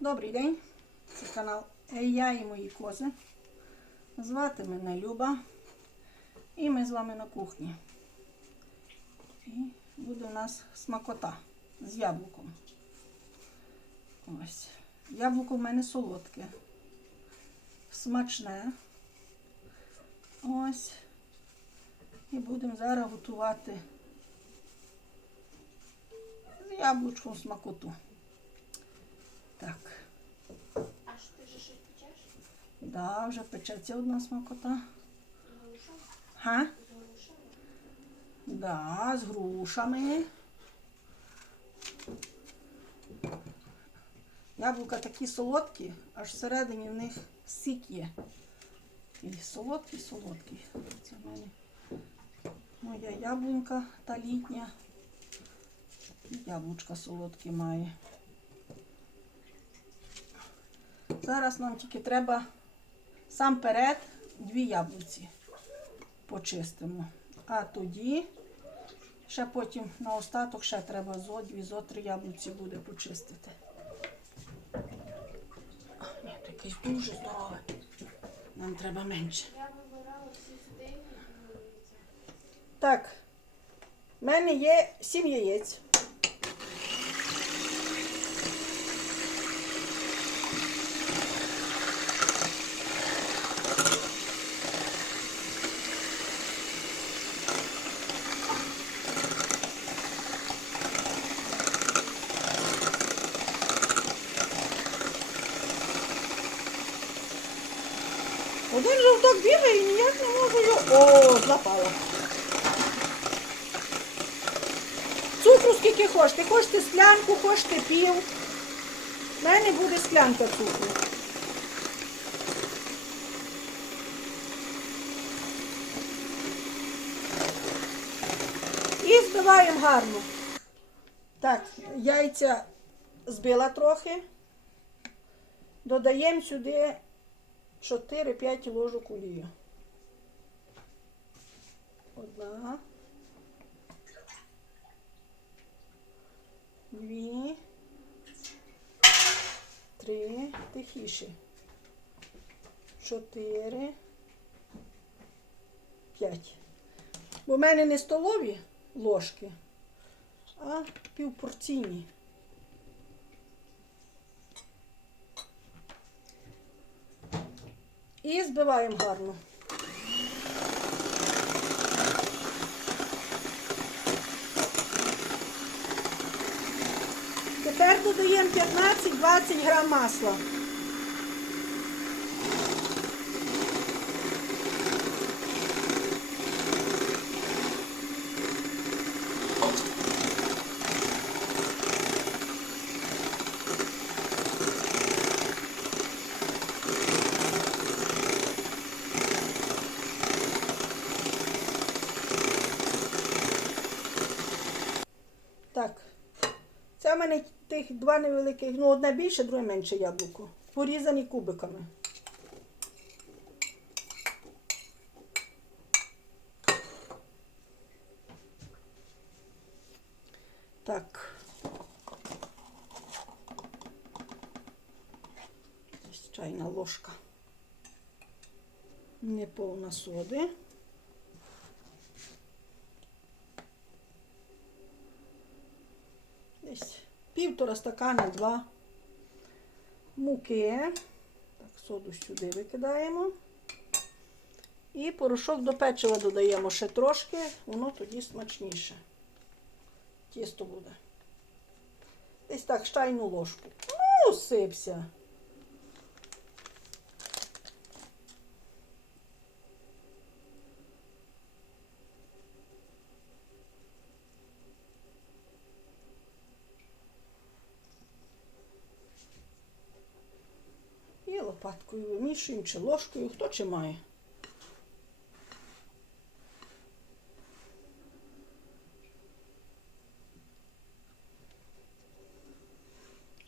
Добрий день, це канал Я і мої кози. Звати мене Люба. І ми з вами на кухні. І буде у нас смакота з яблуком. Ось. Яблуко в мене солодке. Смачне. Ось. І будемо зараз готувати з яблучком смакоту. Так. А що ти же щось печеш? Да, вже печеться одна смакота. Га? Да, з грушами. Яблука такі солодкі, аж всередині в них сік є. І солодкі, солодкі. Це в мене моя яблунька та літня. І Яблучка солодкі має. Зараз нам тільки треба сам перед дві яблуці почистимо. А тоді ще потім на остаток ще треба зо дві, зо три яблуці буде почистити. Ні, це дуже здорове. Нам треба менше. Так, в мене є сім яєць. О, злапала. Цукру скільки хочете. Хочете склянку, хочете пів. У мене буде склянка цукру. І збиваємо гарно. Так, яйця збила трохи. Додаємо сюди 4-5 ложок олії. Одна. Дві. Три. Тихіше. Чотири. П'ять. Бо в мене не столові ложки, а півпорційні. І збиваємо гарно. Тепер додаємо 15-20 грам масла. Так. Це мене тих два невеликих, ну одне більше, друге менше яблуко. Порізані кубиками. Так. Ось чайна ложка. Неповна соди. Десь півтора стакана, два муки. Так, соду сюди викидаємо. І порошок до печива додаємо ще трошки, воно тоді смачніше. Тісто буде. Десь так, чайну ложку. Ну, сипся. І лопаткою вимішуємо, чи ложкою, хто чи має.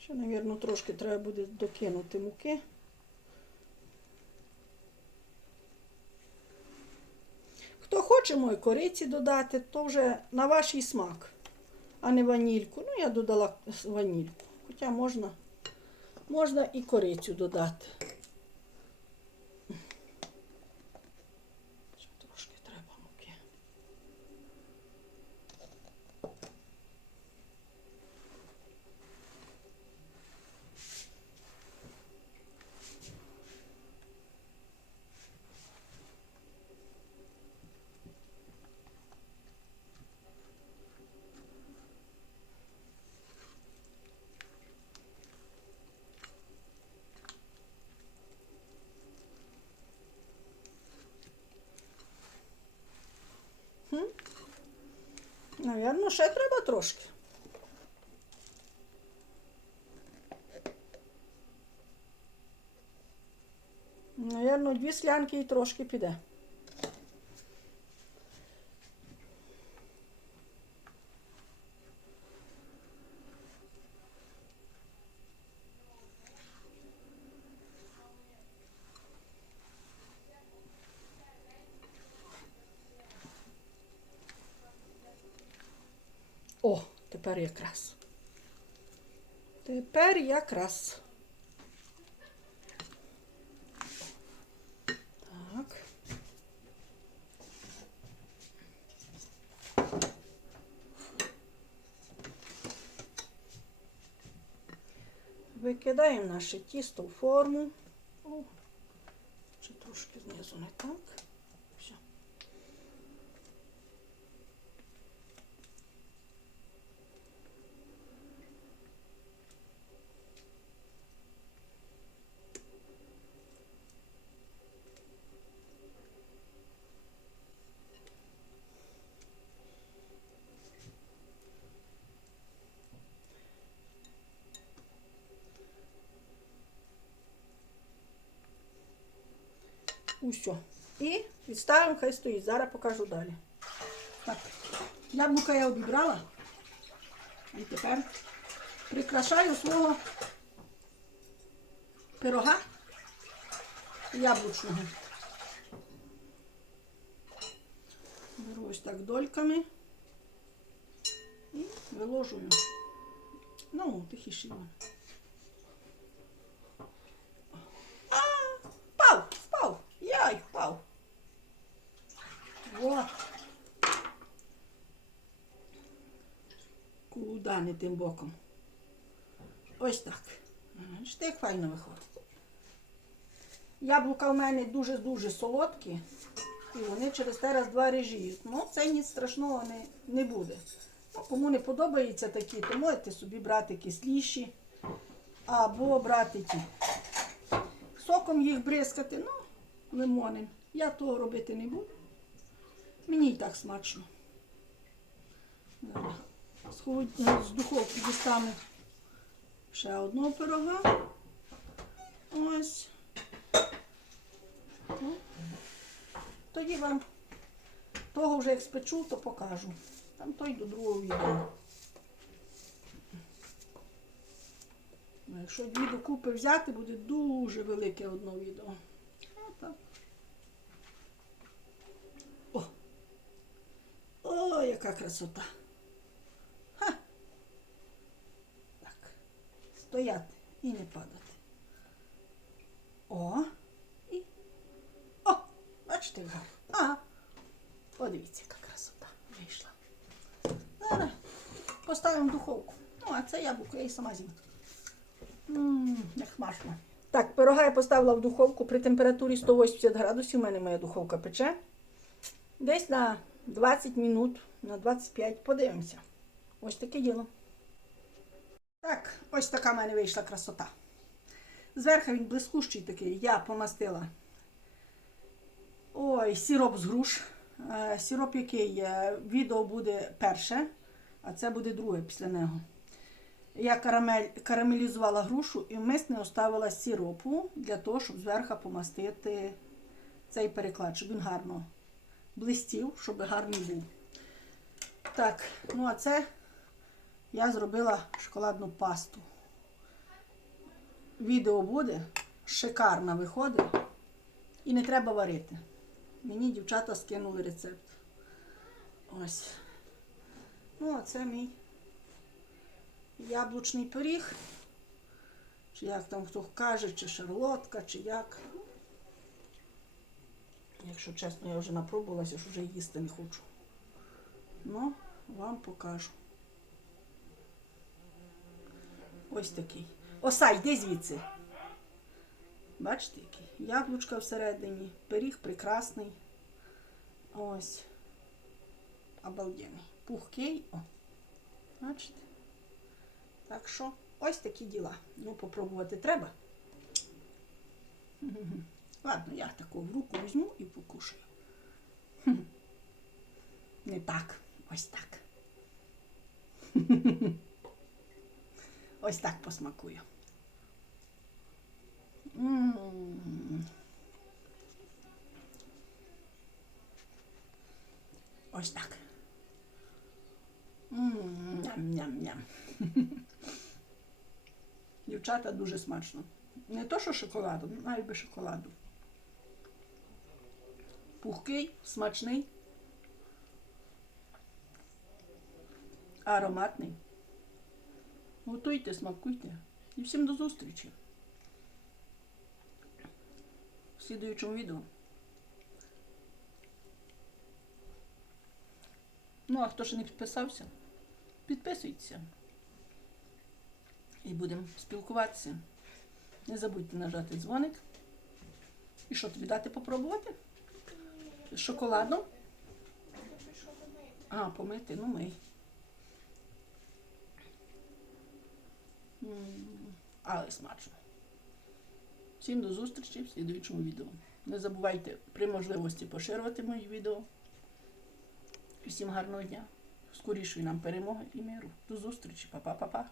Ще, мабуть, трошки треба буде докинути муки. Хто хоче мої кориці додати, то вже на ваш смак, а не ванільку. Ну, я додала ванільку. Хоча можна Можна і корицю додати. Ще Трошки треба муки. Навірно, ще треба трошки. Навірно, дві склянки і трошки піде. О, тепер якраз. Тепер якраз. Так. Викидаємо наше тісто в форму. О, ще трошки знизу не так. Усьо. І відставимо, хай стоїть. Зараз покажу далі. Так, яблука я обібрала. І тепер прикрашаю свого пирога яблучного. Беру ось так дольками і виложую. Ну, тихіше. Куда не тим боком. Ось так. Як файно виходить. Яблука в мене дуже-дуже солодкі. І вони через те два режіють. Ну, це ніч страшного не, не буде. Ну, кому не подобаються такі, то можете собі брати кисліші або брати ті. Соком їх бризкати, ну, лимонем. Я того робити не буду. Мені і так смачно. З З духовки дістану ще одного пирога. Ось. Ну, Тоді вам того вже як спечу, то покажу. Там той до другого відео. Ну, Якщо дві докупи взяти, буде дуже велике одно відео. Отак. О! О, яка красота! Ха! Так. Стояти і не падати. О! І. О! Бачите, гарно. Ага. Подивіться, яка красота вийшла. Зараз поставимо в духовку. Ну, а це яблуко я і сама з'їм. Ммм, як смачно. Так, пирога я поставила в духовку при температурі 180 градусів. У мене моя духовка пече. Десь на 20 минут, на 25 подивимося. Ось таке діло. Так, ось така в мене вийшла красота. Зверху він блискущий такий, я помастила. Ой, сироп з груш. Е, Сироп який е, відео буде перше, а це буде друге після нього. Я карамель, карамелізувала грушу і вмисне оставила сиропу для того, щоб зверху помастити цей переклад, щоб він гарно блистів, щоб гарний був. Так, ну а це я зробила шоколадну пасту. Відео буде, шикарно виходить. І не треба варити. Мені дівчата скинули рецепт. Ось. Ну, а це мій яблучний пиріг. Чи як там хто каже, чи шарлотка, чи як. Якщо чесно, я вже напробувалася, що вже їсти не хочу. Ну, вам покажу. Ось такий. Оса, йди звідси. Бачите, який? Яблучка всередині, пиріг прекрасний. Ось. Обалденний. Пухкий. О. Бачите? Так що ось такі діла. Ну, попробувати треба. Ладно, я таку в руку візьму і покушаю. Не так, ось так. Ось так посмакую. М. Ось так. М, Ням-ням-ням. Дівчата дуже смачно. Не то, що шоколадом, навіть без шоколаду. Пухкий, смачний, ароматний. Готуйте, смакуйте. І всім до зустрічі. В слідуючому відео. Ну, а хто ще не підписався, підписуйтеся. І будемо спілкуватися. Не забудьте нажати дзвоник. І що тобі дати попробувати? З шоколадом? А, помити, ну мий. Але смачно. Всім до зустрічі в слідуючому відео. Не забувайте при можливості поширювати мої відео. Всім гарного дня, скорішої нам перемоги і миру. До зустрічі, Па-па-па-па.